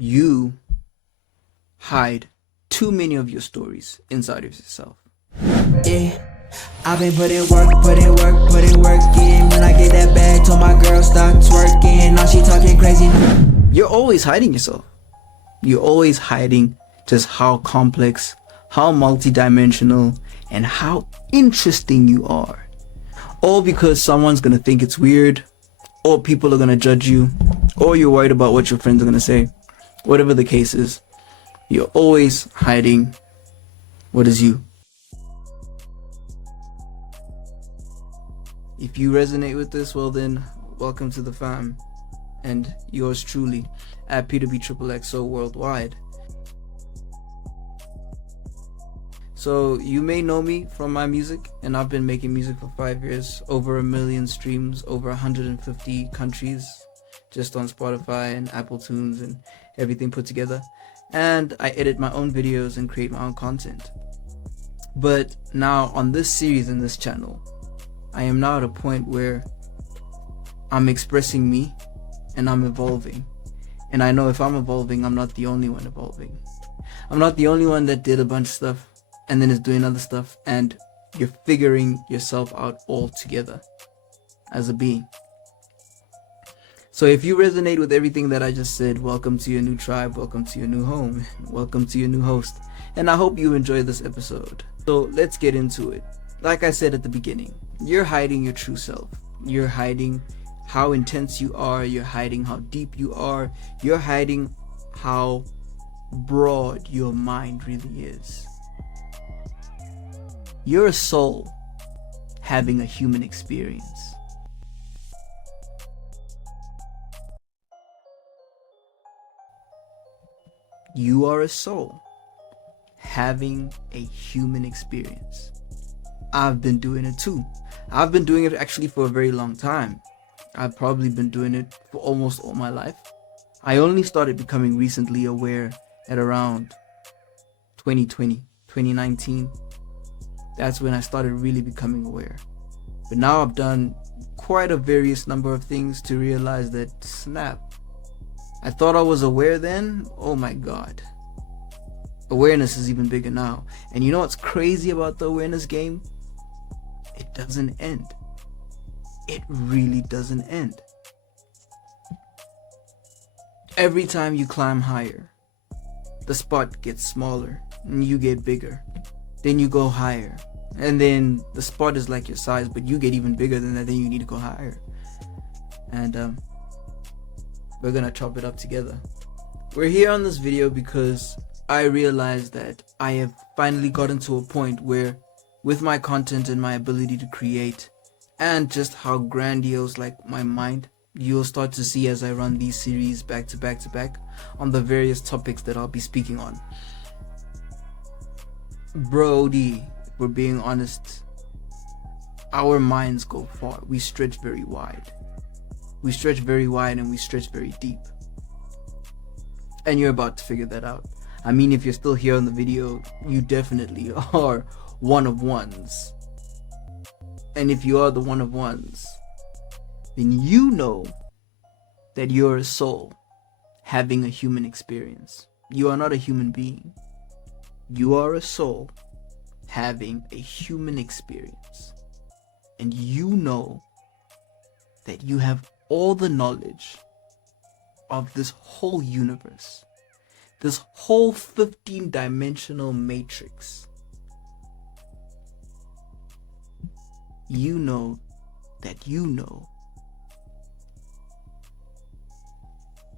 You hide too many of your stories inside of yourself. Yeah, I've been putting work in. When I get that bag, told my girl stop twerking. Now she talking crazy. You're always hiding yourself. You're always hiding just how complex, how multidimensional, and how interesting you are. All because someone's gonna think it's weird, or people are gonna judge you, or you're worried about what your friends are gonna say. Whatever the case is, you're always hiding what is you. If you resonate with this, well then, welcome to the fam. And yours truly, at P2B worldwide. So you may know me from my music, and I've been making music for 5 years, over 1 million streams, over 150 countries, just on Spotify and Apple Tunes and everything put together. And I edit my own videos and create my own content. But now on this series and this channel, I am now at a point where I'm expressing me and I'm evolving. And I know if I'm evolving, I'm not the only one evolving. I'm not the only one that did a bunch of stuff and then is doing other stuff, and you're figuring yourself out all together as a being. So if you resonate with everything that I just said, welcome to your new tribe, welcome to your new home, welcome to your new host. And I hope you enjoy this episode. So let's get into it. Like I said at the beginning, you're hiding your true self. You're hiding how intense you are. You're hiding how deep you are. You're hiding how broad your mind really is. You're a soul having a human experience. You are a soul having a human experience. I've been doing it too. I've been doing it actually for a very long time. I've probably been doing it for almost all my life. I only started becoming recently aware at around 2020, 2019. That's when I started really becoming aware. But now I've done quite a various number of things to realize that, snap, I thought I was aware then. Oh my God. Awareness is even bigger now. And you know what's crazy about the awareness game? It doesn't end. It really doesn't end. Every time you climb higher, the spot gets smaller and you get bigger. Then you go higher, and then the spot is like your size, but you get even bigger than that. Then you need to go higher. And we're gonna chop it up together. We're here on this video because I realized that I have finally gotten to a point where, with my content and my ability to create, and just how grandiose like my mind, you'll start to see as I run these series back to back to back on the various topics that I'll be speaking on. Brody, if we're being honest, our minds go far. We stretch very wide. We stretch very wide and we stretch very deep. And you're about to figure that out. I mean, if you're still here on the video, you definitely are one of ones. And if you are the one of ones, then you know that you're a soul having a human experience. You are not a human being. You are a soul having a human experience. And you know that you have all the knowledge of this whole universe, this whole 15-dimensional matrix. You know that you know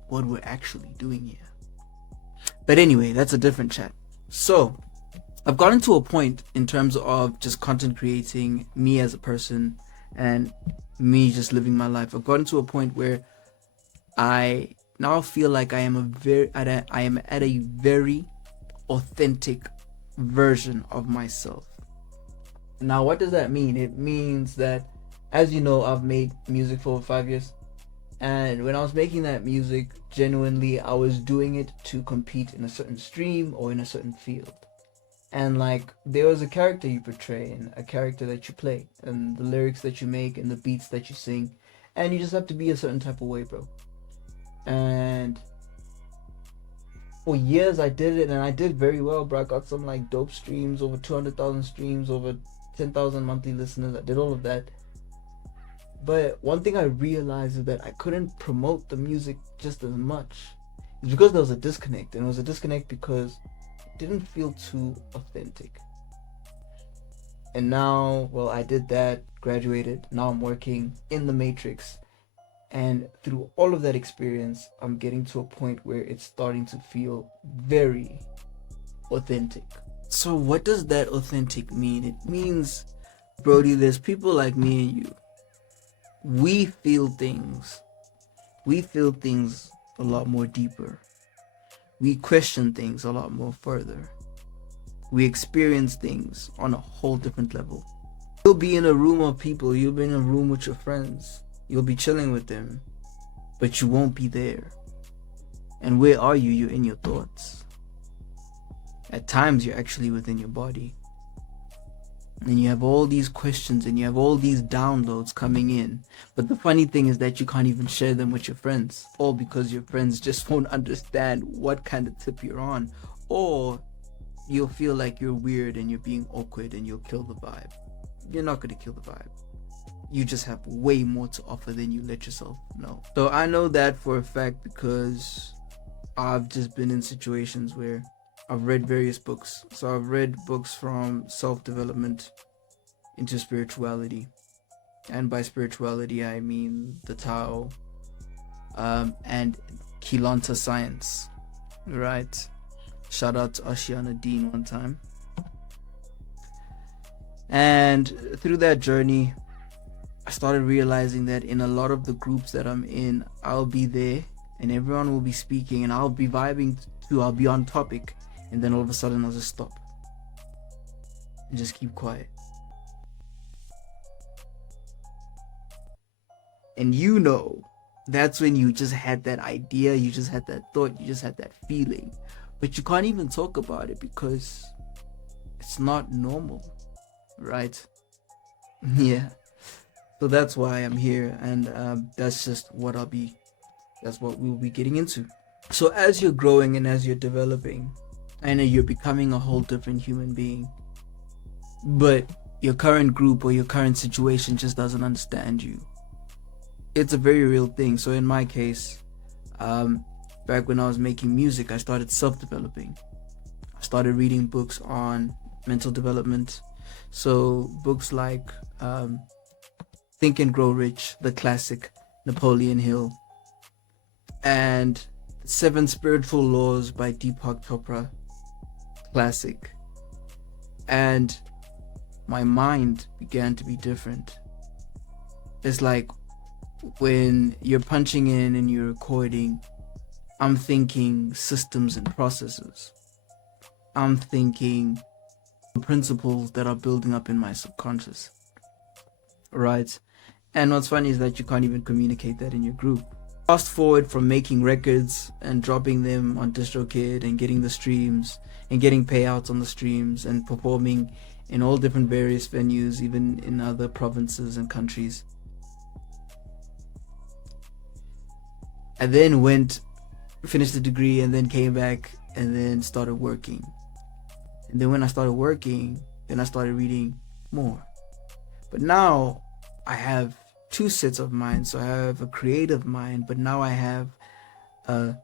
what we're actually doing here. But anyway, that's a different chat. So I've gotten to a point in terms of just content creating, me as a person, and me just living my life. I've gotten to a point where I now feel like I am at a very authentic version of myself. Now, what does that mean? It means that, as you know, I've made music for over 5 years. And when I was making that music, genuinely, I was doing it to compete in a certain stream or in a certain field. And like, there was a character you portray and a character that you play, and the lyrics that you make and the beats that you sing, and you just have to be a certain type of way, bro. And for years I did it, and I did very well, bro. I got some like dope streams, over 200,000 streams, over 10,000 monthly listeners. I did all of that. But one thing I realized is that I couldn't promote the music just as much. It's because there was a disconnect, and it was a disconnect because it didn't feel too authentic. And now, well, I did that, graduated. Now I'm working in the Matrix. And through all of that experience, I'm getting to a point where it's starting to feel very authentic. So what does that authentic mean? It means, Brody, there's people like me and you. We feel things. We feel things a lot more deeper. We question things a lot more further. We experience things on a whole different level. You'll be in a room of people. You'll be in a room with your friends. You'll be chilling with them, but you won't be there. And where are you? You're in your thoughts. At times, you're actually within your body. And you have all these questions and you have all these downloads coming in. But the funny thing is that you can't even share them with your friends. All because your friends just won't understand what kind of tip you're on. Or you'll feel like you're weird and you're being awkward and you'll kill the vibe. You're not going to kill the vibe. You just have way more to offer than you let yourself know. So I know that for a fact because I've just been in situations where I've read various books. So I've read books from self-development into spirituality. And by spirituality, I mean the Tao and Kilanta science. Right? Shout out to Ashiana Dean one time. And through that journey, I started realizing that in a lot of the groups that I'm in, I'll be there and everyone will be speaking and I'll be vibing too. I'll be on topic, and then all of a sudden I'll just stop and just keep quiet. And you know, that's when you just had that idea, you just had that thought, you just had that feeling, but you can't even talk about it because it's not normal, right? Yeah. So that's why I'm here, and that's just what that's what we'll be getting into. So as you're growing and as you're developing, I know you're becoming a whole different human being, but your current group or your current situation just doesn't understand you. It's a very real thing. So in my case, back when I was making music, I started self-developing. I started reading books on mental development. So books like Think and Grow Rich, the classic Napoleon Hill, and 7 Spiritual Laws by Deepak Chopra, classic. And my mind began to be different. It's like when you're punching in and you're recording, I'm thinking systems and processes. I'm thinking principles that are building up in my subconscious, right? And what's funny is that you can't even communicate that in your group. Fast forward from making records and dropping them on DistroKid and getting the streams and getting payouts on the streams and performing in all different various venues, even in other provinces and countries. I then finished the degree and then came back and then started working. And then when I started working, then I started reading more. But now I have 2 sets of mind. So I have a creative mind, but now I have a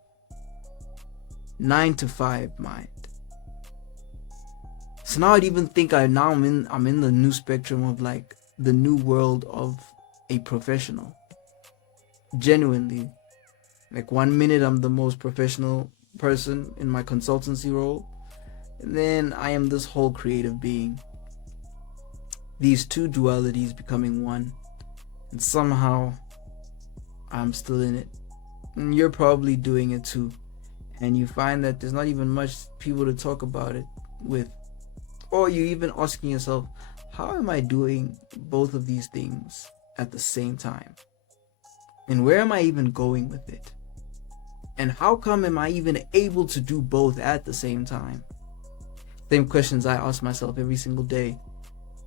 9 to 5 mind. So now I'd even think I'm in the new spectrum of like the new world of a professional. Genuinely. Like 1 minute I'm the most professional person in my consultancy role, and then I am this whole creative being. These 2 dualities becoming one, and somehow I'm still in it. And you're probably doing it too. And you find that there's not even much people to talk about it with. Or you're even asking yourself, how am I doing both of these things at the same time? And where am I even going with it? And how come am I even able to do both at the same time? Same questions I ask myself every single day.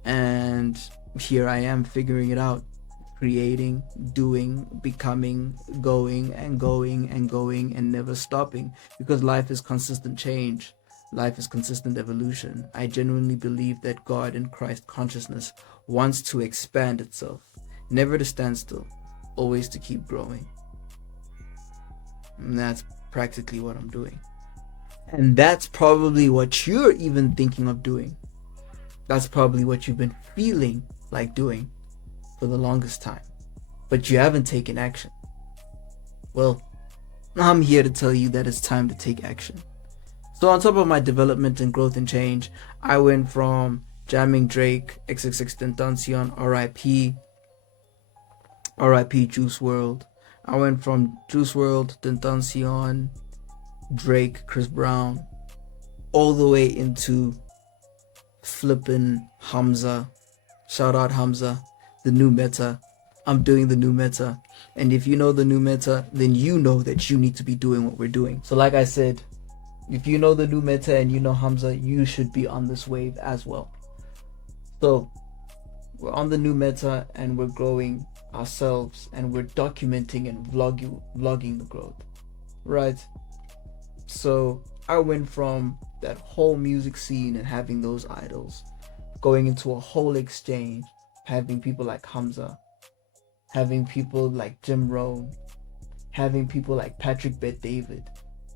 And here I am figuring it out. creating, doing, becoming, going and going and going and never stopping, because life is consistent change. Life is consistent evolution. I genuinely believe that God and Christ consciousness wants to expand itself, never to stand still, always to keep growing. And that's practically what I'm doing. And that's probably what you're even thinking of doing. That's probably what you've been feeling like doing for the longest time, but you haven't taken action. Well, I'm here to tell you that it's time to take action. So on top of my development and growth and change, I went from jamming Drake, XXXTentacion, RIP Juice WRLD. I went from Juice WRLD, Tentacion, Drake, Chris Brown, all the way into flippin' Hamza. Shout out Hamza, the new meta. I'm doing the new meta. And if you know the new meta, then you know that you need to be doing what we're doing. So like I said, if you know the new meta and you know Hamza, you should be on this wave as well. So we're on the new meta and we're growing ourselves and we're documenting and vlogging the growth, right? So I went from that whole music scene and having those idols, going into a whole exchange, having people like Hamza, having people like Jim Rohn, having people like Patrick Bet-David,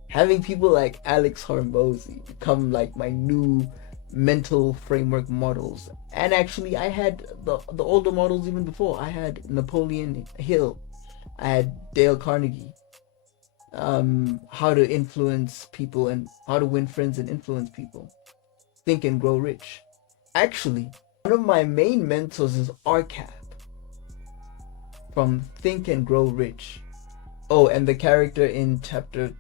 having people like Alex Hormozy become like my new mental framework models. And actually I had the older models even before. I had Napoleon Hill, I had Dale Carnegie, how to influence people and how to win friends and influence people, Think and Grow Rich. Actually, one of my main mentors is RCAP from Think and Grow Rich. Oh, and the character in chapter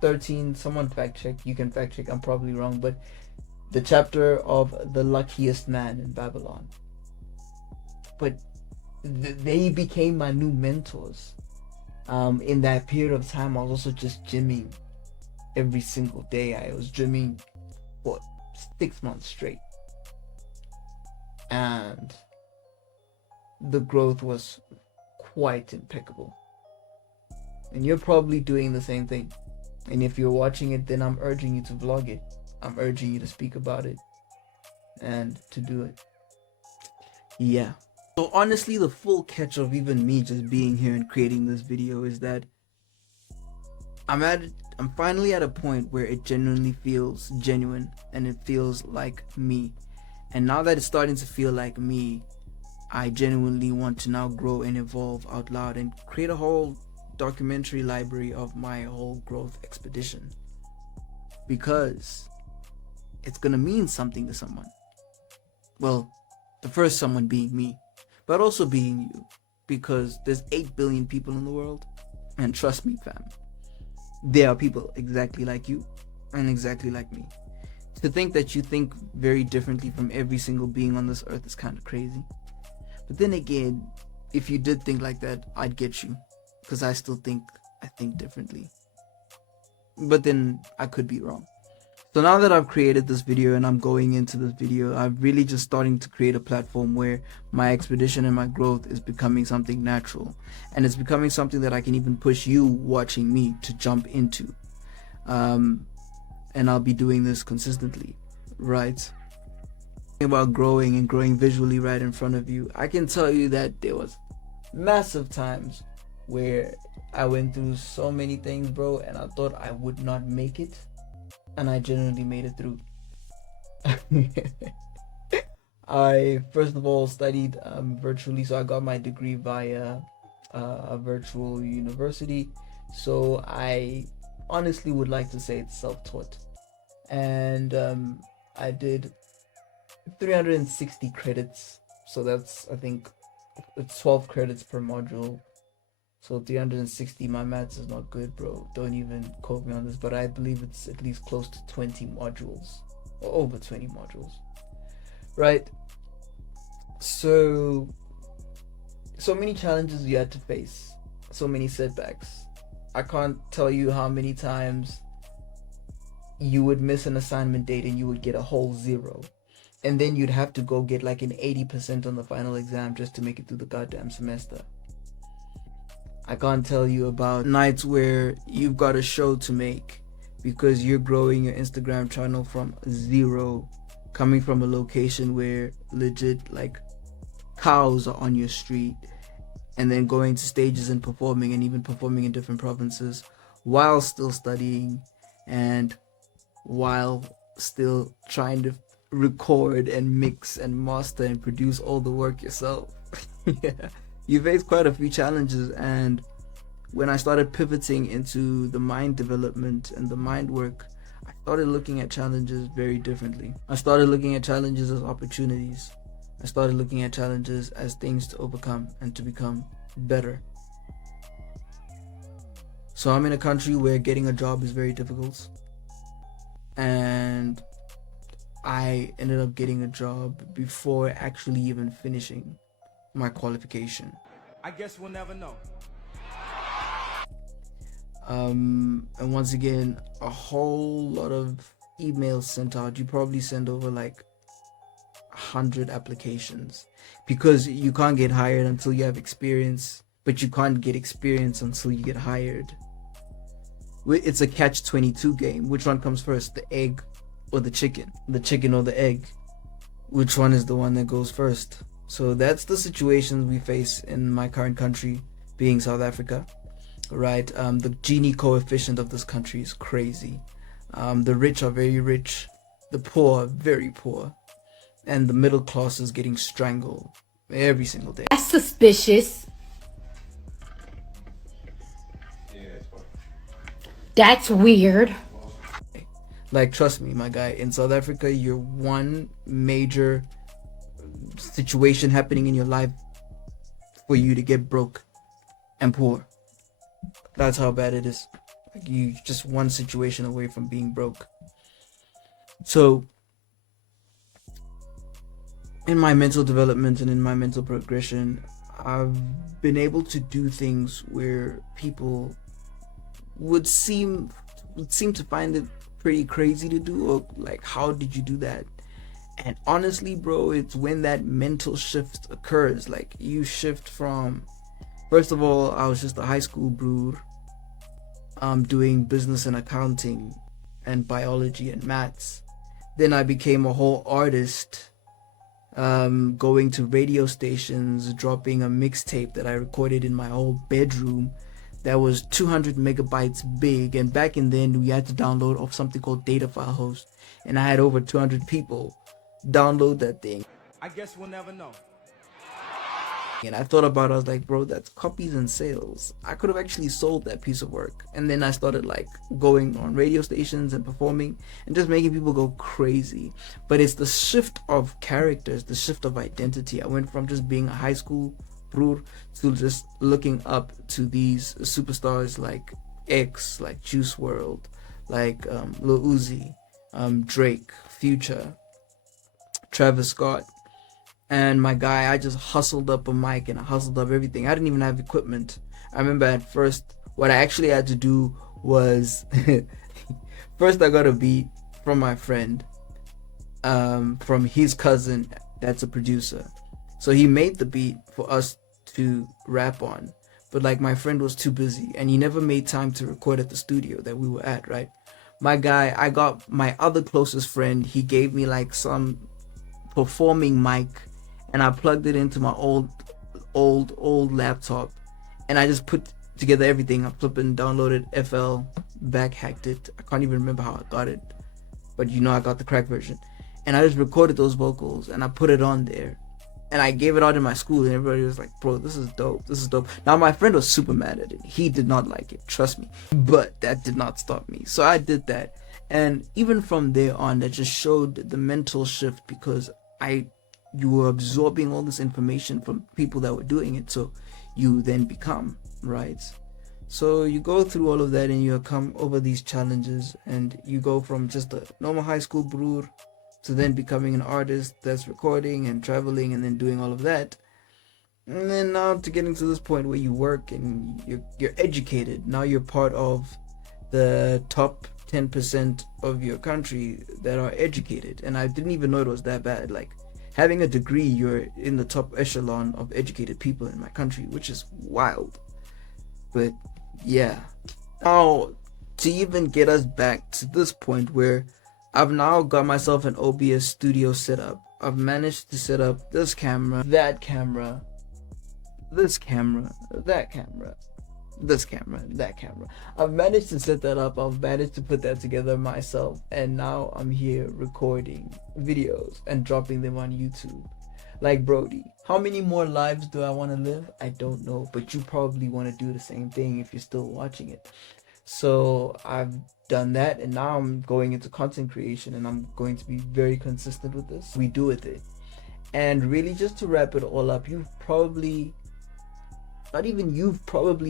13, someone fact check, you can fact check, I'm probably wrong, but the chapter of the luckiest man in Babylon. But they became my new mentors. In that period of time, I was also just gymming every single day. I was gymming for 6 months straight. And the growth was quite impeccable. And you're probably doing the same thing. And if you're watching it, then I'm urging you to vlog it. I'm urging you to speak about it and to do it. Yeah. So honestly, the full catch of even me just being here and creating this video is that I'm finally at a point where it genuinely feels genuine and it feels like me. And now that it's starting to feel like me, I genuinely want to now grow and evolve out loud and create a whole documentary library of my whole growth expedition, because it's gonna mean something to someone. Well, the first someone being me, but also being you, because there's 8 billion people in the world, and trust me fam, there are people exactly like you and exactly like me. To think that you think very differently from every single being on this earth is kind of crazy. But then again, if you did think like that, I'd get you, because I think differently. But then I could be wrong. So now that I've created this video and I'm going into this video, I'm really just starting to create a platform where my expedition and my growth is becoming something natural, and it's becoming something that I can even push you watching me to jump into. And I'll be doing this consistently, right? About growing and growing visually right in front of you, I can tell you that there was massive times where I went through so many things, bro, and I thought I would not make it, and I genuinely made it through. I first of all studied virtually, so I got my degree via a virtual university. So I honestly would like to say it's self-taught, and I did 360 credits, so that's, I think it's 12 credits per module. So 360, my maths is not good, bro, don't even quote me on this, but I believe it's at least close to 20 modules, or over 20 modules, right? So many challenges you had to face, so many setbacks. I can't tell you how many times you would miss an assignment date and you would get a whole 0. and then you'd have to go get like an 80% on the final exam just to make it through the goddamn semester. I can't tell you about nights where you've got a show to make because you're growing your Instagram channel from zero, coming from a location where legit like cows are on your street, and then going to stages and performing, and even performing in different provinces while still studying and while still trying to record and mix and master and produce all the work yourself. Yeah, you face quite a few challenges. And when I started pivoting into the mind development and the mind work, I started looking at challenges very differently. I started looking at challenges as opportunities. I started looking at challenges as things to overcome and to become better. So I'm in a country where getting a job is very difficult, and I ended up getting a job before actually even finishing my qualification. I guess we'll never know. And once again, a whole lot of emails sent out. You probably send over like 100 applications because you can't get hired until you have experience, but you can't get experience until you get hired. It's a catch-22 game. Which one comes first, the egg or the chicken? The chicken or the egg? Which one is the one that goes first? So that's the situations we face in my current country, being South Africa, right? The Gini coefficient of this country is crazy. The rich are very rich, the poor are very poor, and the middle class is getting strangled every single day. That's suspicious. That's weird. Like, trust me, my guy, in South Africa, you're one major situation happening in your life for you to get broke and poor. That's how bad it is. Like, you just one situation away from being broke. So in my mental development and in my mental progression, I've been able to do things where people would seem to find it pretty crazy to do, or like, how did you do that? And honestly, bro, it's when that mental shift occurs. Like, you shift from, first of all, I was just a high school brood, doing business and accounting and biology and maths. Then I became a whole artist, going to radio stations, dropping a mixtape that I recorded in my whole bedroom that was 200 megabytes big. And back in then, we had to download off something called Data File Host, and I had over 200 people download that thing. I guess we'll never know. And I thought about it, I was like, bro, that's copies and sales. I could have actually sold that piece of work. And then I started like going on radio stations and performing and just making people go crazy. But it's the shift of characters, the shift of identity. I went from just being a high school broer to just looking up to these superstars like X, like Juice World, like Lil Uzi, Drake, Future, Travis Scott. And my guy, I just hustled up a mic and I hustled up everything. I didn't even have equipment. I remember at first, what I actually had to do was, first I got a beat from my friend, from his cousin that's a producer. So he made the beat for us to rap on. But like, my friend was too busy and he never made time to record at the studio that we were at, right? My guy, I got my other closest friend, he gave me like some performing mic, and I plugged it into my old laptop, and I just put together everything. I flipping downloaded FL, back hacked it. I can't even remember how I got it, but you know I got the crack version. And I just recorded those vocals and I put it on there, and I gave it out in my school, and everybody was like, bro, this is dope, this is dope. Now my friend was super mad at it. He did not like it, trust me, but that did not stop me. So I did that, and even from there on, that just showed the mental shift, because you were absorbing all this information from people that were doing it, so you then become, right? So you go through all of that and you come over these challenges, and you go from just a normal high school broer to then becoming an artist that's recording and traveling and then doing all of that, and then now to getting to this point where you work and you're educated. Now you're part of the top 10% of your country that are educated, and I didn't even know it was that bad. Like, having a degree, you're in the top echelon of educated people in my country, which is wild. But yeah, now to even get us back to this point where I've now got myself an OBS studio set up. I've managed to set up this camera, that camera, this camera, that camera, this camera, that camera. I've managed to set that up. I've managed to put that together myself, and now I'm here recording videos and dropping them on YouTube. Like, Brody, how many more lives do I want to live? I don't know, but you probably want to do the same thing if you're still watching it. So I've done that, and now I'm going into content creation, and I'm going to be very consistent with this. We do with it. And really, just to wrap it all up, you've probably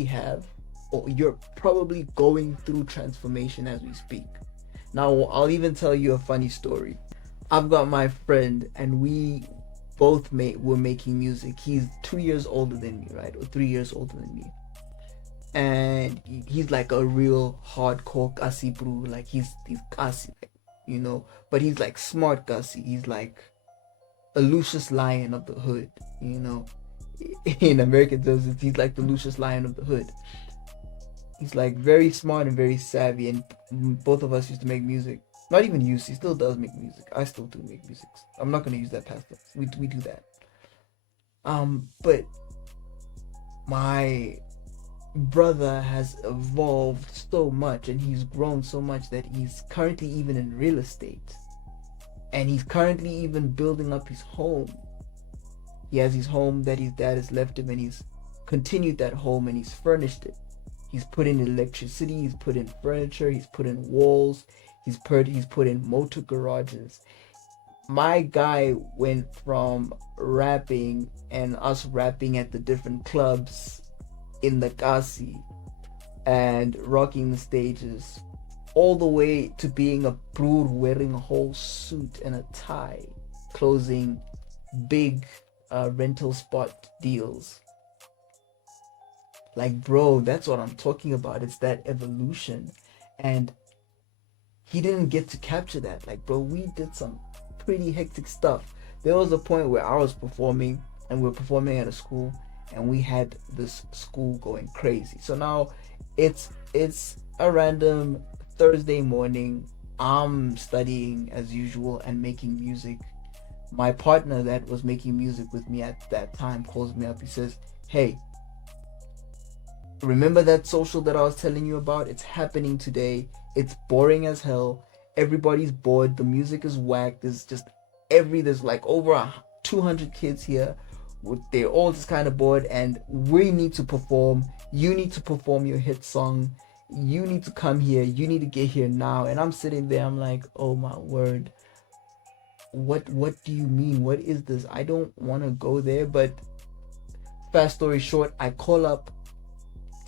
have, or you're probably going through transformation as we speak. Now, I'll even tell you a funny story. I've got my friend, and we both were making music. He's 2 years older than me, right? Or 3 years older than me. And he's like a real hardcore Kasi bro. Like, he's Kasi, you know, but he's like smart Kasi. He's like a Lucius Lion of the hood, you know. In American terms, he's like the Lucius Lion of the hood. He's like very smart and very savvy, and both of us used to make music. Not even used, he still does make music. I still do make music. I'm not gonna use that past tense. We do that. But my brother has evolved so much, and he's grown so much that he's currently even in real estate, and he's currently even building up his home. He has his home that his dad has left him, and he's continued that home, and he's furnished it. He's put in electricity, he's put in furniture, he's put in walls, he's put in motor garages. My guy went from rapping and us rapping at the different clubs in the Kasi and rocking the stages, all the way to being a brood wearing a whole suit and a tie, closing big rental spot deals. Like, bro, that's what I'm talking about. It's that evolution. And he didn't get to capture that. Like, bro, we did some pretty hectic stuff. There was a point where I was performing, and we were performing at a school, and we had this school going crazy. So now it's a random Thursday morning. I'm studying as usual and making music. My partner that was making music with me at that time calls me up. He says, "Hey, remember that social that I was telling you about? It's happening today. It's boring as hell. Everybody's bored. The music is whack. There's like over 200 kids here. They're all just kind of bored, and we need to perform. You need to perform your hit song. You need to come here. You need to get here now." And I'm sitting there. I'm like, oh my word. What do you mean? What is this? I don't want to go there. But fast story short, I call up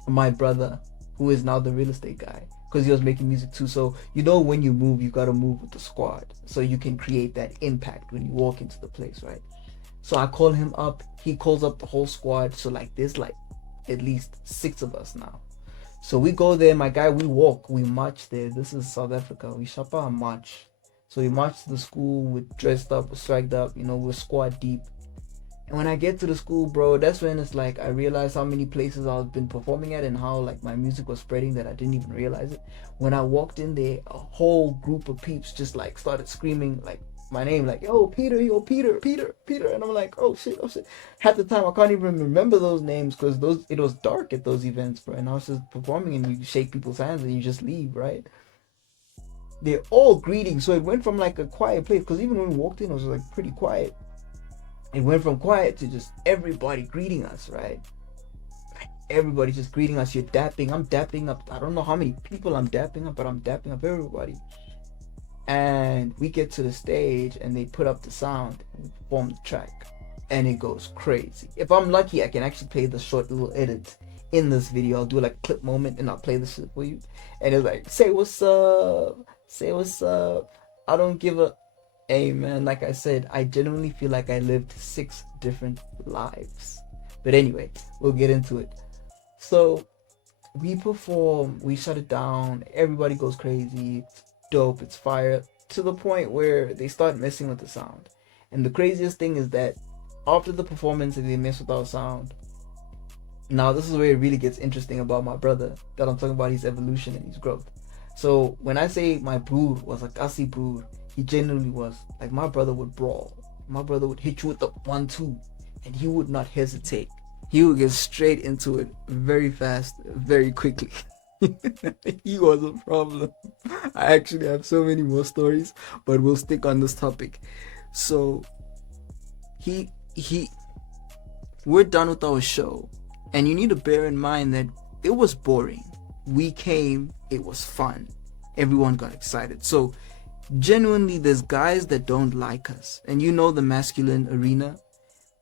my brother, who is now the real estate guy, because he was making music too. So, you know, when you move, you got to move with the squad, so you can create that impact when you walk into the place, right? So I call him up, he calls up the whole squad. So like there's like at least 6 of us now. So we go there, my guy, we walk, we march there. This is South Africa. We shapa and march. So we march to the school, we're dressed up, we're swagged up, you know, we're squad deep. And when I get to the school, bro, that's when it's like I realized how many places I've been performing at and how like my music was spreading that I didn't even realize it. When I walked in there, a whole group of peeps just like started screaming like my name, like, yo, Peter, Peter. And I'm like, oh shit. Half the time I can't even remember those names because it was dark at those events, bro. And I was just performing, and you shake people's hands and you just leave, right? They're all greeting. So it went from like a quiet place, because even when we walked in, it was like pretty quiet. It went from quiet to just everybody greeting us, right? Everybody just greeting us. You're dapping. I'm dapping up. I don't know how many people I'm dapping up, but I'm dapping up everybody. And we get to the stage, and they put up the sound and we perform the track, and it goes crazy. If I'm lucky, I can actually play the short little edit in this video. I'll do like a clip moment, and I'll play the shit for you. And it's like, say what's up. I don't give a... Hey man, like I said, I genuinely feel like I lived 6 different lives. But anyway, we'll get into it. So we perform, we shut it down, everybody goes crazy, it's dope, it's fire, to the point where they start messing with the sound. And the craziest thing is that after the performance and they mess with our sound, now this is where it really gets interesting about my brother, that I'm talking about his evolution and his growth. So when I say my brood was a kasi brood, he genuinely was. Like, my brother would brawl. My brother would hit you with the 1-2 and he would not hesitate. He would get straight into it very fast, very quickly. He was a problem. I actually have so many more stories, but we'll stick on this topic. So we're done with our show, and you need to bear in mind that it was boring. We came, it was fun, everyone got excited. So genuinely, there's guys that don't like us, and you know the masculine arena,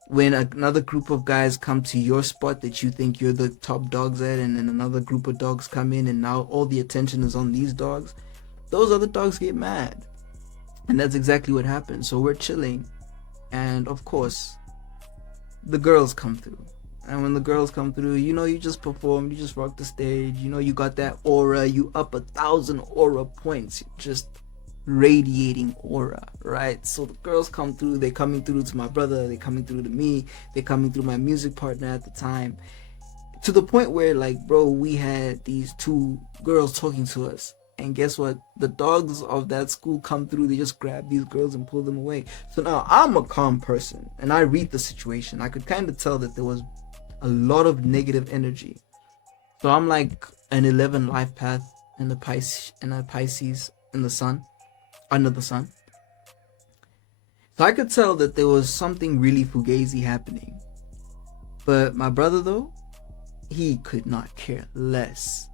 when another group of guys come to your spot that you think you're the top dogs at, and then another group of dogs come in and now all the attention is on these dogs, those other dogs get mad. And that's exactly what happened. So we're chilling, and of course the girls come through. And when the girls come through, you know, you just perform, you just rock the stage, you know, you got that aura, you up 1,000 aura points, you're just radiating aura, right? So the girls come through, they're coming through to my brother, they're coming through to me, they're coming through my music partner at the time, to the point where, like, bro, we had these 2 girls talking to us, and guess what? The dogs of that school come through, they just grab these girls and pull them away. So now I'm a calm person and I read the situation. I could kind of tell that there was a lot of negative energy. So I'm like an 11 life path in the Pisces in the sun, under the sun. So I could tell that there was something really fugazi happening. But my brother, though, he could not care less.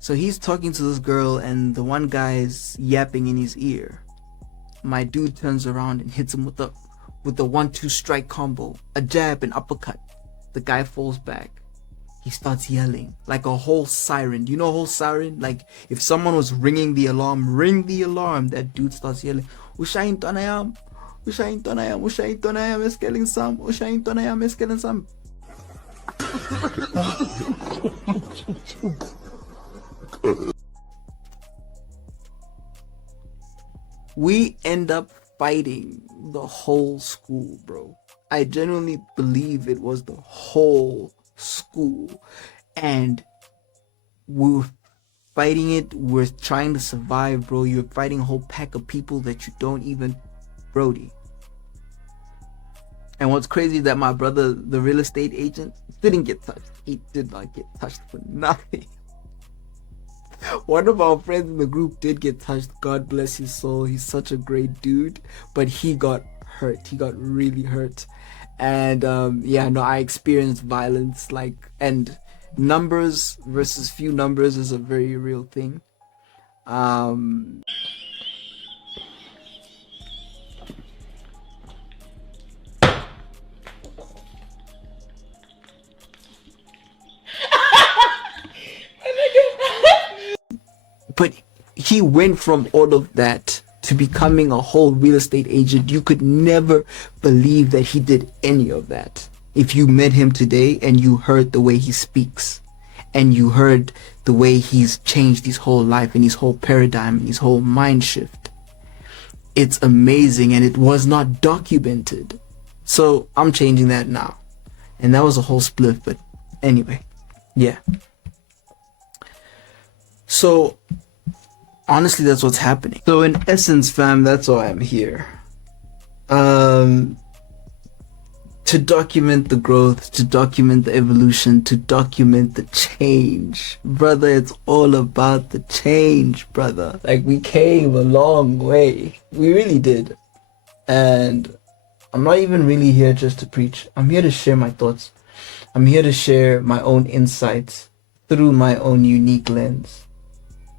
So he's talking to this girl and the one guy's yapping in his ear. My dude turns around and hits him with the 1-2 strike combo, a jab and uppercut. The guy falls back. He starts yelling like a whole siren. You know, a whole siren? Like if someone was ringing the alarm, ring the alarm. That dude starts yelling, Ushain tonayam, Ushain tonayam, Ushain tonayam, eskeling sam, Ushain tonayam, eskeling sam. We end up fighting the whole school, bro. I genuinely believe it was the whole school, and we're fighting it. We're trying to survive, bro. You're fighting a whole pack of people that you don't even, Brody. And what's crazy is that my brother, the real estate agent, didn't get touched. He did not get touched for nothing. One of our friends in the group did get touched. God bless his soul. He's such a great dude, but he got hurt. He got really hurt. And I experienced violence, like, and numbers versus few numbers is a very real thing. But he went from all of that to becoming a whole real estate agent. You could never believe that he did any of that. If you met him today and you heard the way he speaks, and you heard the way he's changed his whole life and his whole paradigm and his whole mind shift, it's amazing, and it was not documented. So I'm changing that now. And that was a whole split, but anyway, yeah. So honestly, that's what's happening. So in essence, fam, that's why I'm here. To document the growth, to document the evolution, to document the change. Brother, it's all about the change, brother. Like, we came a long way. We really did. And I'm not even really here just to preach. I'm here to share my thoughts. I'm here to share my own insights through my own unique lens.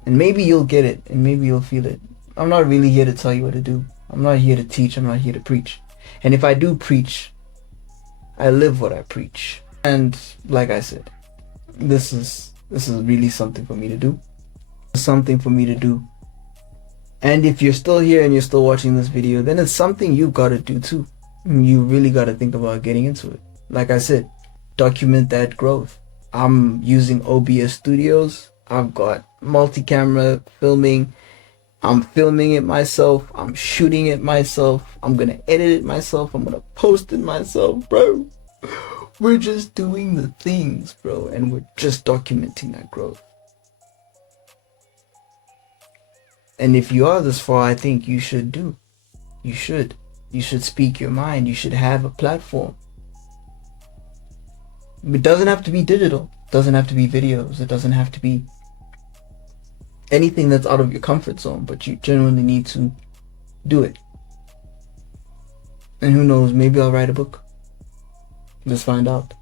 And maybe you'll get it, and maybe you'll feel it. I'm not really here to tell you what to do. I'm not here to teach. I'm not here to preach. And if I do preach, I live what I preach. And like I said, this is really something for me to do. Something for me to do. And if you're still here and you're still watching this video, then it's something you've got to do too. You really got to think about getting into it. Like I said, document that growth. I'm using OBS Studios. I've got multi-camera filming. I'm filming it myself. I'm shooting it myself. I'm gonna edit it myself. I'm gonna post it myself, bro. We're just doing the things, bro, and we're just documenting that growth. And if you are this far, I think you should do. You should. You should speak your mind. You should have a platform. It doesn't have to be digital. It doesn't have to be videos. It doesn't have to be anything that's out of your comfort zone, but you genuinely need to do it. And who knows, maybe I'll write a book. Let's find out.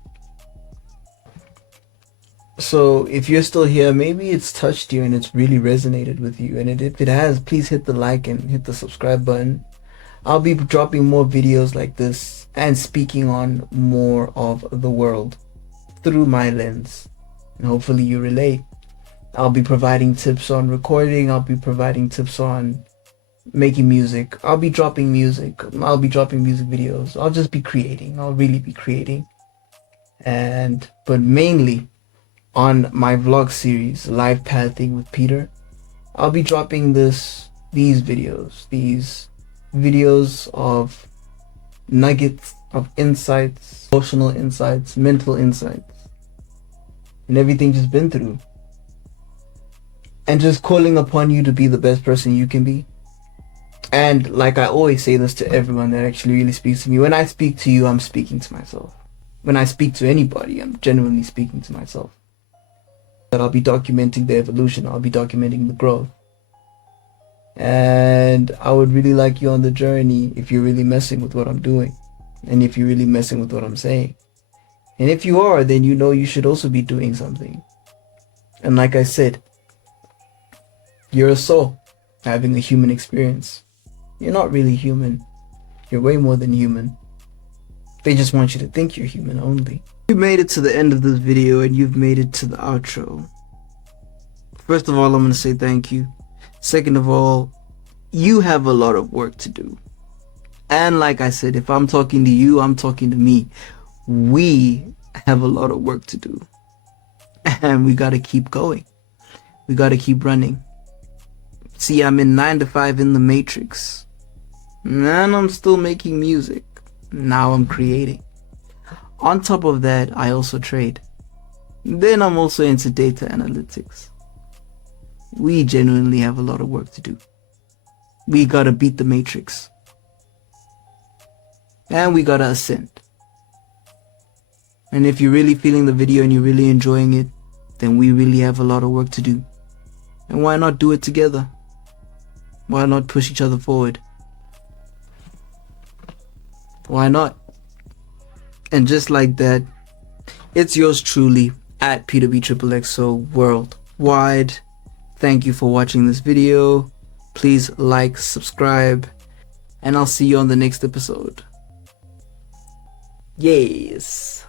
So if you're still here, maybe it's touched you and it's really resonated with you. And if it has, please hit the like and hit the subscribe button. I'll be dropping more videos like this and speaking on more of the world through my lens. And hopefully you relate. I'll be providing tips on recording. I'll be providing tips on making music. I'll be dropping music. I'll be dropping music videos. I'll just be creating. I'll really be creating. But mainly on my vlog series, Live Pathing with Peter, I'll be dropping these videos of nuggets of insights, emotional insights, mental insights, and everything just been through. And just calling upon you to be the best person you can be. And like I always say this to everyone that actually really speaks to me, when I speak to you, I'm speaking to myself. When I speak to anybody, I'm genuinely speaking to myself. That I'll be documenting the evolution, I'll be documenting the growth. And I would really like you on the journey if you're really messing with what I'm doing. And if you're really messing with what I'm saying. And if you are, then you know you should also be doing something. And like I said, you're a soul having a human experience. You're not really human. You're way more than human. They just want you to think you're human only. You made it to the end of this video and you've made it to the outro. First of all, I'm going to say thank you. Second of all, you have a lot of work to do. And like I said, if I'm talking to you, I'm talking to me. We have a lot of work to do. And we got to keep going. We got to keep running. See, I'm in 9 to 5 in the matrix. And I'm still making music. Now I'm creating. On top of that, I also trade. Then I'm also into data analytics. We genuinely have a lot of work to do. We gotta beat the matrix. And we gotta ascend. And if you're really feeling the video and you're really enjoying it, then we really have a lot of work to do. And why not do it together? Why not push each other forward? Why not? And just like that, it's yours truly at PeterB worldwide. Thank you for watching this video. Please like, subscribe, and I'll see you on the next episode. Yes.